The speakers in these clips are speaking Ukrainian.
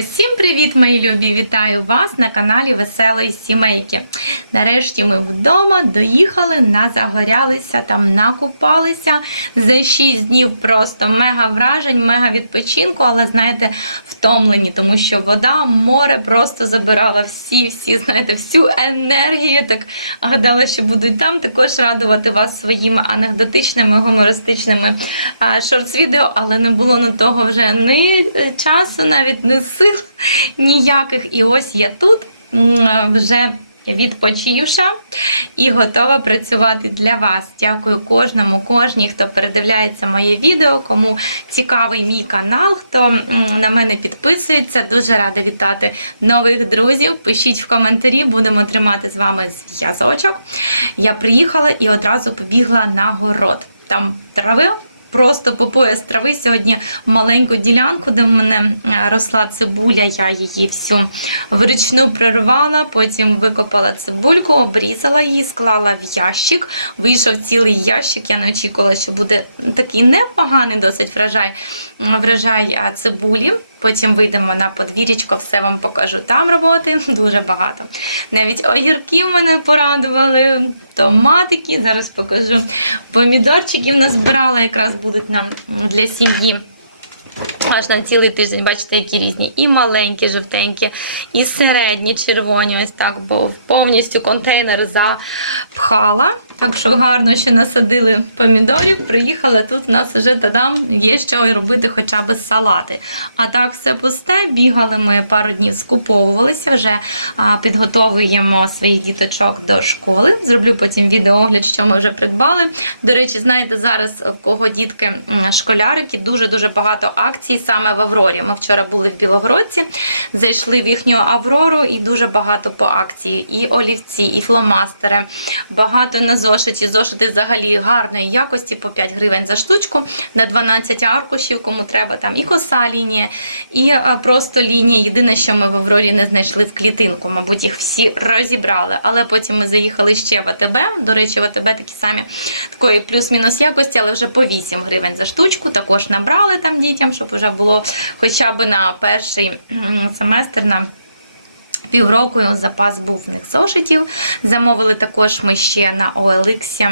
Усім привіт, мої любі! Вітаю вас на каналі Веселої Сімейки. Нарешті ми вдома доїхали, назагорялися, там накупалися за 6 днів. Просто мега вражень, мега відпочинку, але знаєте, втомлені, тому що вода, море просто забирала всі, всі, знаєте, всю енергію. Так гадала, що будуть там також радувати вас своїми анекдотичними, гумористичними шортс-відео, але не було на того вже ні е, часу, навіть не сил ніяких. І ось я тут вже відпочивша і готова працювати для вас. Дякую кожному, кожній, хто передивляється моє відео, кому цікавий мій канал, хто на мене підписується. Дуже рада вітати нових друзів. Пишіть в коментарі, будемо тримати з вами зв'язочок. Я приїхала і одразу побігла на город. Там трави просто по пояс трави. Сьогодні маленьку ділянку, де в мене е, росла цибуля, я її всю вручну прорвала, потім викопала цибульку, обрізала її, склала в ящик. Вийшов цілий ящик. Я не очікувала, що буде такий непоганий досить врожай, врожай е, цибулі. Потім вийдемо на подвір'ячко, все вам покажу. Там роботи дуже багато. Навіть огірки мене порадували, томатики, зараз покажу. Помідорчиків назбирала, якраз будуть нам для сім'ї. Аж на цілий тиждень, бачите, які різні. І маленькі, жовтенькі, і середні, червоні. Ось так, бо повністю контейнер запхала. Так що гарно, що насадили помідорів. Приїхали, тут у нас вже тадам, є що робити хоча б салати. А так все пусте. Бігали ми пару днів, скуповувалися, вже підготовуємо своїх діточок до школи. Зроблю потім відеоогляд, що ми вже придбали. До речі, знаєте, зараз в кого дітки школярики дуже-дуже багато акцій саме в Аврорі. Ми вчора були в Білогородці, зайшли в їхню Аврору і дуже багато по акції. І олівці, і фломастери, багато на зошиті. Зошити взагалі гарної якості по 5 гривень за штучку на 12 аркушів, кому треба там і коса лінія, і е, просто лінія. Єдине, що ми в Аврорі не знайшли в клітинку, мабуть, їх всі розібрали. Але потім ми заїхали ще в АТБ. До речі, в АТБ такі самі такої плюс-мінус якості, але вже по 8 гривень за штучку. Також набрали там дітям, щоб вже було хоча б на перший семестр на Півроку запас був в них зошитів. Замовили також ми ще на OLX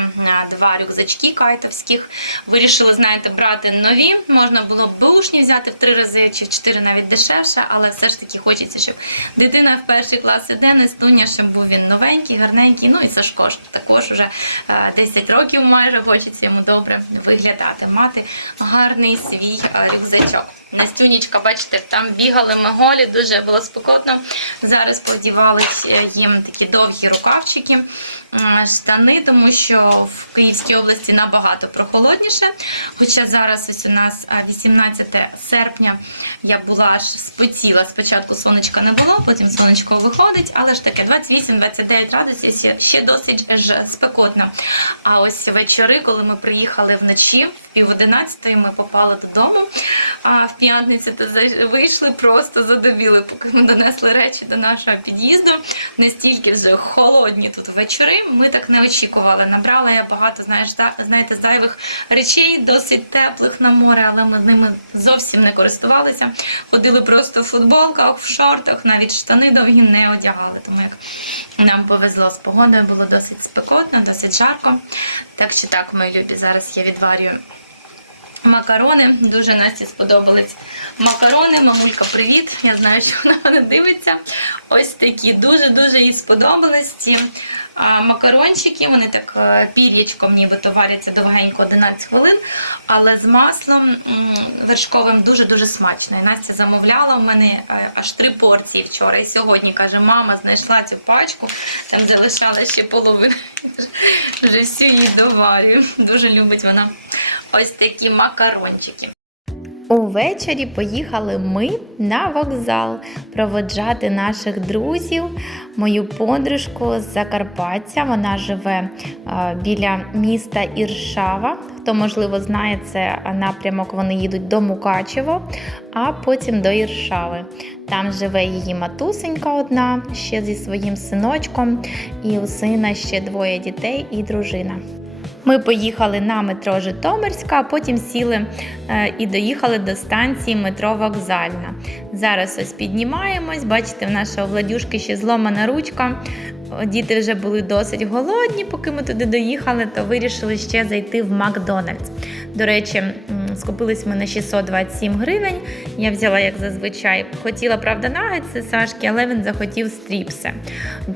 два рюкзачки кайтовських. Вирішили, знаєте, брати нові. Можна було б бушні взяти в три рази чи в чотири навіть дешевше, але все ж таки хочеться, щоб дитина в перший клас іде, не стуня, щоб був він новенький, гарненький. Ну і Сашко ж також уже е, 10 років майже хочеться йому добре виглядати, мати гарний свій е, рюкзачок. Настюнічка, бачите, там бігали ми голі, дуже було спекотно. Зараз подівали їм такі довгі рукавчики, штани, тому що в Київській області набагато прохолодніше. Хоча зараз ось у нас 18 серпня я була аж спотіла. Спочатку сонечка не було, потім сонечко виходить, але ж таке 28-29 градусів ще- досить ж спекотно. А ось вечори, коли ми приїхали вночі, в пів одинадцятої ми попали додому. А в п'ятницю вийшли, просто задобіли, поки ми донесли речі до нашого під'їзду. Настільки вже холодні тут вечори. Ми так не очікували. Набрала я багато, знаєш, знаєте, зайвих речей, досить теплих на море, але ми ними зовсім не користувалися. Ходили просто в футболках, в шортах, навіть штани довгі не одягали. Тому як нам повезло з погодою, було досить спекотно, досить жарко. Так чи так, мої любі, зараз я відварюю Макарони, дуже Насті сподобались макарони. Мамулька, привіт! Я знаю, що вона дивиться. Ось такі дуже-дуже їй сподобались макарончики. Вони так е, пір'ячком нібито варяться довгенько 11 хвилин, але з маслом вершковим дуже-дуже смачно. І Настя замовляла у мене е, аж три порції вчора. І сьогодні каже, мама знайшла цю пачку, там залишала ще половину. Вже всю її доварюю. Дуже любить вона ось такі макарончики. Увечері поїхали ми на вокзал проводжати наших друзів, мою подружку з Закарпаття. Вона живе е, біля міста Іршава. Хто, можливо, знає, це напрямок, вони їдуть до Мукачево, а потім до Іршави. Там живе її матусенька одна ще зі своїм синочком, і у сина ще двоє дітей і дружина. Ми поїхали на метро Житомирська, а потім сіли е, і доїхали до станції метро Вокзальна. Зараз ось піднімаємось. Бачите, в нашого Владюшки ще зломана ручка. Діти вже були досить голодні, поки ми туди доїхали, то вирішили ще зайти в Макдональдс. До речі, скупились ми на 627 гривень. Я взяла, як зазвичай, хотіла, правда, нагетси Сашки, але він захотів стріпси.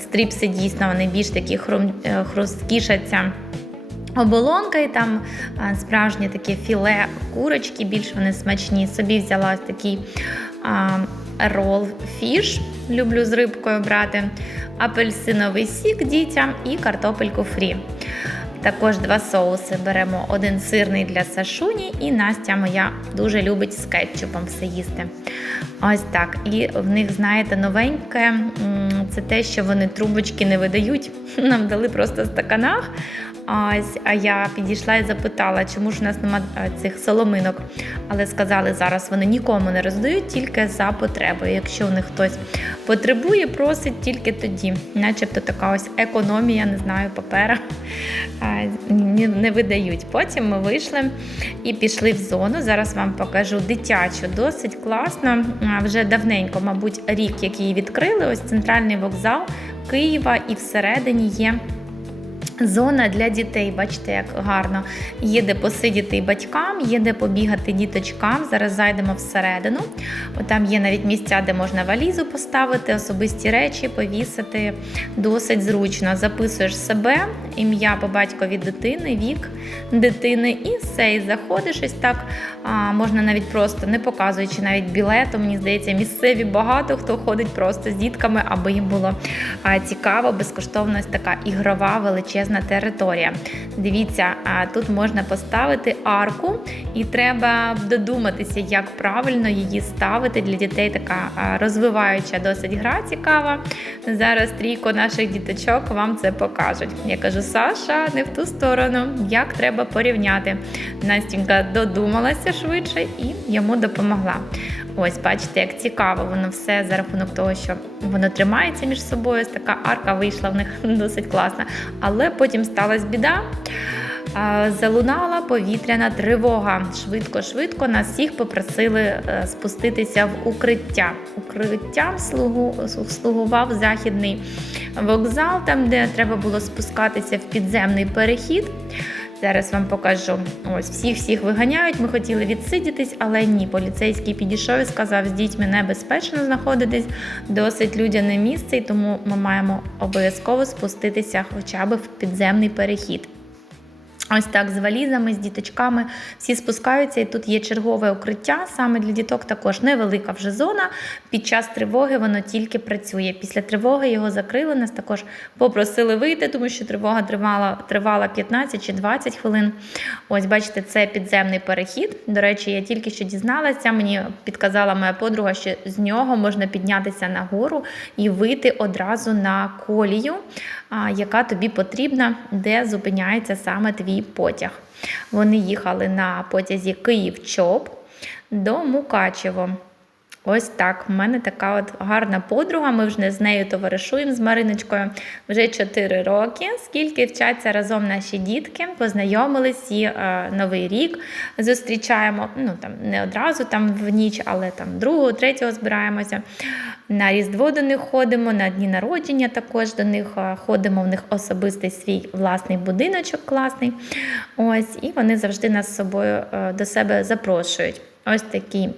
Стріпси дійсно вони більш такі е, хрусткішаться оболонка, і там справжнє таке філе курочки, більш вони смачні. Собі взяла ось такий рол фіш, люблю з рибкою брати, апельсиновий сік дітям і картопельку фрі. Також два соуси беремо: один сирний для Сашуні, і Настя моя дуже любить з кетчупом все їсти. Ось так. І в них, знаєте, новеньке це те, що вони трубочки не видають. Нам дали просто в стаканах. Ось, а я підійшла і запитала, чому ж у нас немає цих соломинок. Але сказали, зараз вони нікому не роздають, тільки за потребою. Якщо у них хтось потребує, просить тільки тоді. Начебто така ось економія, не знаю, папера не видають. Потім ми вийшли і пішли в зону. Зараз вам покажу дитячу, досить класно. Вже давненько, мабуть, рік, як її відкрили. Ось центральний вокзал Києва, і всередині є. Зона для дітей, бачите, як гарно. Є де посидіти батькам, є де побігати діточкам. Зараз зайдемо всередину. Там є навіть місця, де можна валізу поставити, особисті речі, повісити. Досить зручно. Записуєш себе, ім'я по батькові дитини, вік дитини, і все. І заходиш ось так. А, можна навіть просто не показуючи навіть білету. Мені здається, місцеві багато хто ходить просто з дітками, аби їм було цікаво, безкоштовно ось така ігрова величезна територія. Дивіться, тут можна поставити арку, і треба додуматися, як правильно її ставити для дітей. Така розвиваюча досить гра цікава. Зараз трійко наших діточок вам це покажуть. Я кажу, Саша, не в ту сторону, як треба порівняти. Настінька додумалася швидше і йому допомогла. Ось, бачите, як цікаво, воно все за рахунок того, що воно тримається між собою. Така арка вийшла в них досить класна. Але потім сталася біда. Залунала повітряна тривога. Швидко, швидко нас всіх попросили е, спуститися в укриття. Укриттям слугував західний вокзал, там де треба було спускатися в підземний перехід. Зараз вам покажу. Ось всіх всіх виганяють. Ми хотіли відсидітись, але ні. Поліцейський підійшов і сказав, з дітьми небезпечно знаходитись, досить людяне місце, і тому ми маємо обов'язково спуститися хоча б в підземний перехід. Ось так з валізами, з діточками всі спускаються, і тут є чергове укриття. Саме для діток також невелика вже зона. Під час тривоги воно тільки працює. Після тривоги його закрили. Нас також попросили вийти, тому що тривога тривала, тривала 15 чи 20 хвилин. Ось, бачите, це підземний перехід. До речі, я тільки що дізналася. Мені підказала моя подруга, що з нього можна піднятися на гору і вийти одразу на колію, яка тобі потрібна, де зупиняється саме твій потяг. Вони їхали на потязі Київ-Чоп до Мукачево. Ось так. У мене така от гарна подруга. Ми вже з нею товаришуємо з Мариночкою вже 4 роки. Скільки вчаться разом наші дітки, познайомились і е, новий рік зустрічаємо. Ну там не одразу там в ніч, але там другого, третього збираємося. На Різдво до них ходимо, на дні народження також до них е, ходимо. В них особистий свій власний будиночок класний. Ось, і вони завжди нас з собою е, до себе запрошують. Ось такі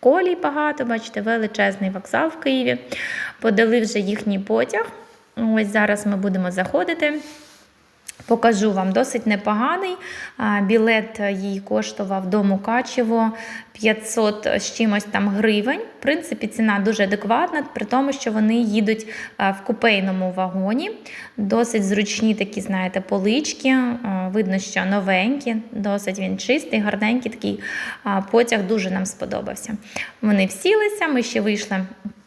колій багато, бачите, величезний вокзал в Києві. Подали вже їхній потяг. Ось зараз ми будемо заходити. Покажу вам досить непоганий. Білет їй коштував до Мукачево 500 з чимось там гривень. Принципі, ціна дуже адекватна, при тому, що вони їдуть в купейному вагоні. Досить зручні такі, знаєте, полички. Видно, що новенькі, досить він чистий, гарненький такий потяг дуже нам сподобався. Вони всілися, ми ще вийшли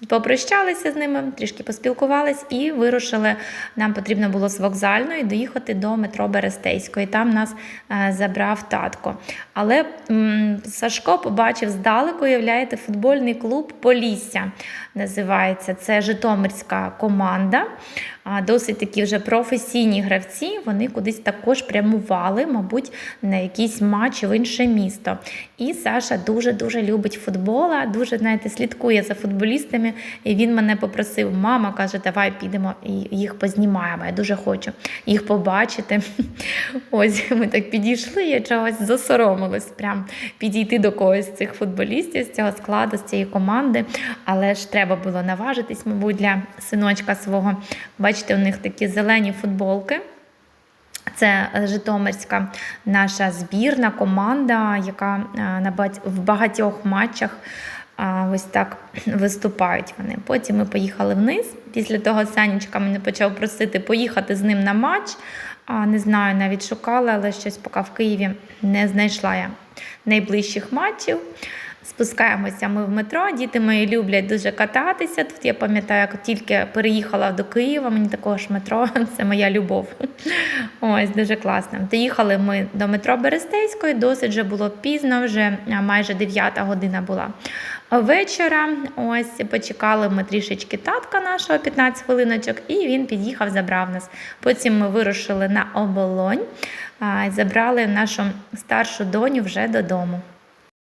Попрощалися з ними, трішки поспілкувались і вирушили. Нам потрібно було з вокзальної доїхати до метро Берестейської. Там нас е, забрав татко. Але Сашко побачив здалеку, уявляєте, футбольний клуб Полісся називається. Це Житомирська команда. досить такі вже професійні гравці, вони кудись також прямували, мабуть, на якийсь матч в інше місто. І Саша дуже-дуже любить футбол, дуже знаєте, слідкує за футболістами. І він мене попросив: мама каже, давай підемо і їх познімаємо. Я дуже хочу їх побачити. Ось ми так підійшли, я чогось засоромилась прям підійти до когось з цих футболістів, з цього складу, з цієї команди. Але ж треба було наважитись, мабуть, для синочка свого. Бачите, у них такі зелені футболки. Це Житомирська наша збірна команда, яка е, в багатьох матчах ось так виступають вони. Потім ми поїхали вниз. Після того Санечка мене почав просити поїхати з ним на матч. Не знаю, навіть шукала, але щось поки в Києві не знайшла я найближчих матчів. Спускаємося ми в метро. Діти мої люблять дуже кататися. Тут я пам'ятаю, як тільки переїхала до Києва, мені також метро це моя любов. Ось дуже класно. Доїхали ми до метро Берестейської, досить вже було пізно, вже майже 9 година була вечора. Ось почекали ми трішечки татка нашого 15 хвилиночок, і він під'їхав, забрав нас. Потім ми вирушили на оболонь забрали нашу старшу доню вже додому.